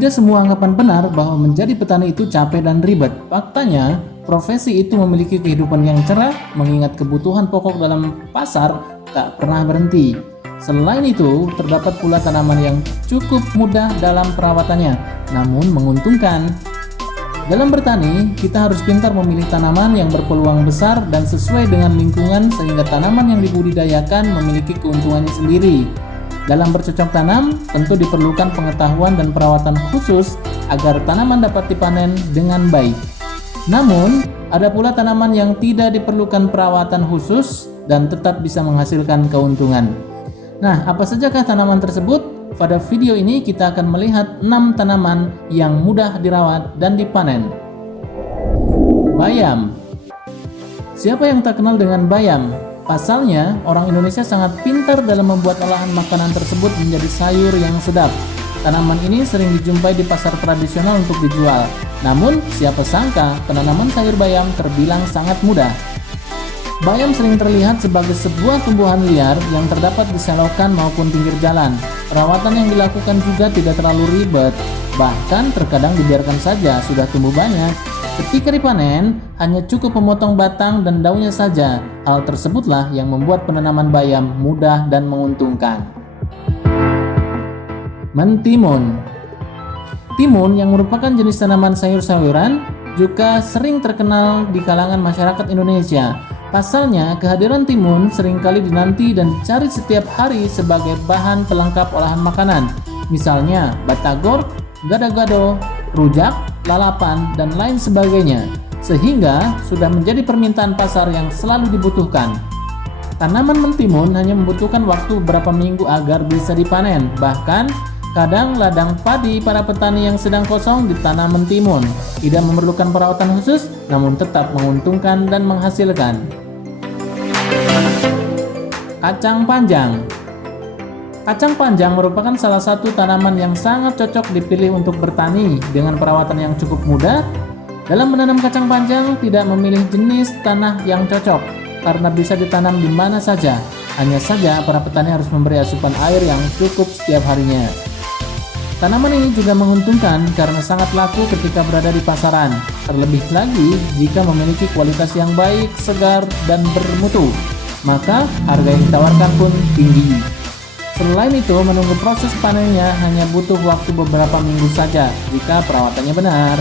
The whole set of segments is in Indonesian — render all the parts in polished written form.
Tidak semua anggapan benar bahwa menjadi petani itu capek dan ribet. Faktanya, profesi itu memiliki kehidupan yang cerah, mengingat kebutuhan pokok dalam pasar tak pernah berhenti. Selain itu, terdapat pula tanaman yang cukup mudah dalam perawatannya, namun menguntungkan. Dalam bertani, kita harus pintar memilih tanaman yang berpeluang besar dan sesuai dengan lingkungan sehingga tanaman yang dibudidayakan memiliki keuntungannya sendiri. Dalam bercocok tanam, tentu diperlukan pengetahuan dan perawatan khusus agar tanaman dapat dipanen dengan baik. Namun, ada pula tanaman yang tidak diperlukan perawatan khusus dan tetap bisa menghasilkan keuntungan. Nah, apa sajakah tanaman tersebut? Pada video ini kita akan melihat 6 tanaman yang mudah dirawat dan dipanen. Bayam. Siapa yang tak kenal dengan bayam? Pasalnya, orang Indonesia sangat pintar dalam membuat olahan makanan tersebut menjadi sayur yang sedap. Tanaman ini sering dijumpai di pasar tradisional untuk dijual. Namun, siapa sangka penanaman sayur bayam terbilang sangat mudah. Bayam sering terlihat sebagai sebuah tumbuhan liar yang terdapat di selokan maupun pinggir jalan. Perawatan yang dilakukan juga tidak terlalu ribet, bahkan terkadang dibiarkan saja sudah tumbuh banyak. Ketika dipanen, hanya cukup memotong batang dan daunnya saja. Hal tersebutlah yang membuat penanaman bayam mudah dan menguntungkan. Mentimun. Timun yang merupakan jenis tanaman sayur-sayuran juga sering terkenal di kalangan masyarakat Indonesia. Pasalnya, kehadiran timun seringkali dinanti dan dicari setiap hari sebagai bahan pelengkap olahan makanan. Misalnya, batagor, gado-gado, rujak, lalapan, dan lain sebagainya. Sehingga sudah menjadi permintaan pasar yang selalu dibutuhkan. Tanaman mentimun hanya membutuhkan waktu beberapa minggu agar bisa dipanen. Bahkan, kadang ladang padi para petani yang sedang kosong ditanam mentimun. Tidak memerlukan perawatan khusus, namun tetap menguntungkan dan menghasilkan. Kacang panjang. Kacang panjang merupakan salah satu tanaman yang sangat cocok dipilih untuk bertani dengan perawatan yang cukup mudah. Dalam menanam kacang panjang tidak memilih jenis tanah yang cocok karena bisa ditanam di mana saja. Hanya saja para petani harus memberi asupan air yang cukup setiap harinya. Tanaman ini juga menguntungkan karena sangat laku ketika berada di pasaran. Terlebih lagi jika memiliki kualitas yang baik, segar, dan bermutu, maka harga yang ditawarkan pun tinggi. Selain itu, menunggu proses panennya hanya butuh waktu beberapa minggu saja jika perawatannya benar.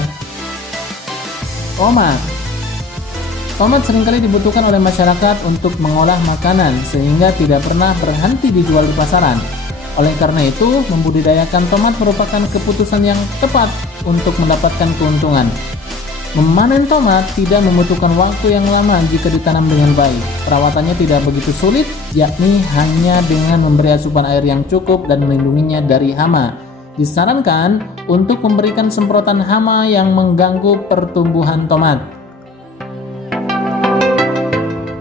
Tomat. Tomat seringkali dibutuhkan oleh masyarakat untuk mengolah makanan sehingga tidak pernah berhenti dijual di pasaran. Oleh karena itu, membudidayakan tomat merupakan keputusan yang tepat untuk mendapatkan keuntungan. Memanen tomat tidak membutuhkan waktu yang lama jika ditanam dengan baik. Perawatannya tidak begitu sulit, yakni hanya dengan memberi asupan air yang cukup dan melindunginya dari hama. Disarankan untuk memberikan semprotan hama yang mengganggu pertumbuhan tomat.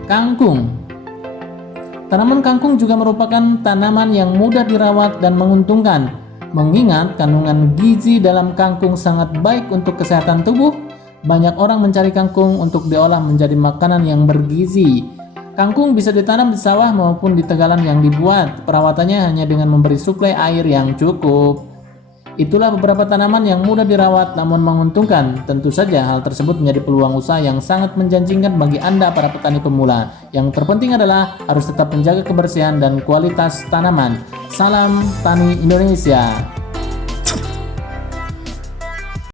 Kangkung. Tanaman kangkung juga merupakan tanaman yang mudah dirawat dan menguntungkan. Mengingat kandungan gizi dalam kangkung sangat baik untuk kesehatan tubuh, banyak orang mencari kangkung untuk diolah menjadi makanan yang bergizi. Kangkung bisa ditanam di sawah maupun di tegalan yang dibuat. Perawatannya hanya dengan memberi suplai air yang cukup. Itulah beberapa tanaman yang mudah dirawat namun menguntungkan. Tentu saja hal tersebut menjadi peluang usaha yang sangat menjanjikan bagi Anda para petani pemula. Yang terpenting adalah harus tetap menjaga kebersihan dan kualitas tanaman. Salam Tani Indonesia.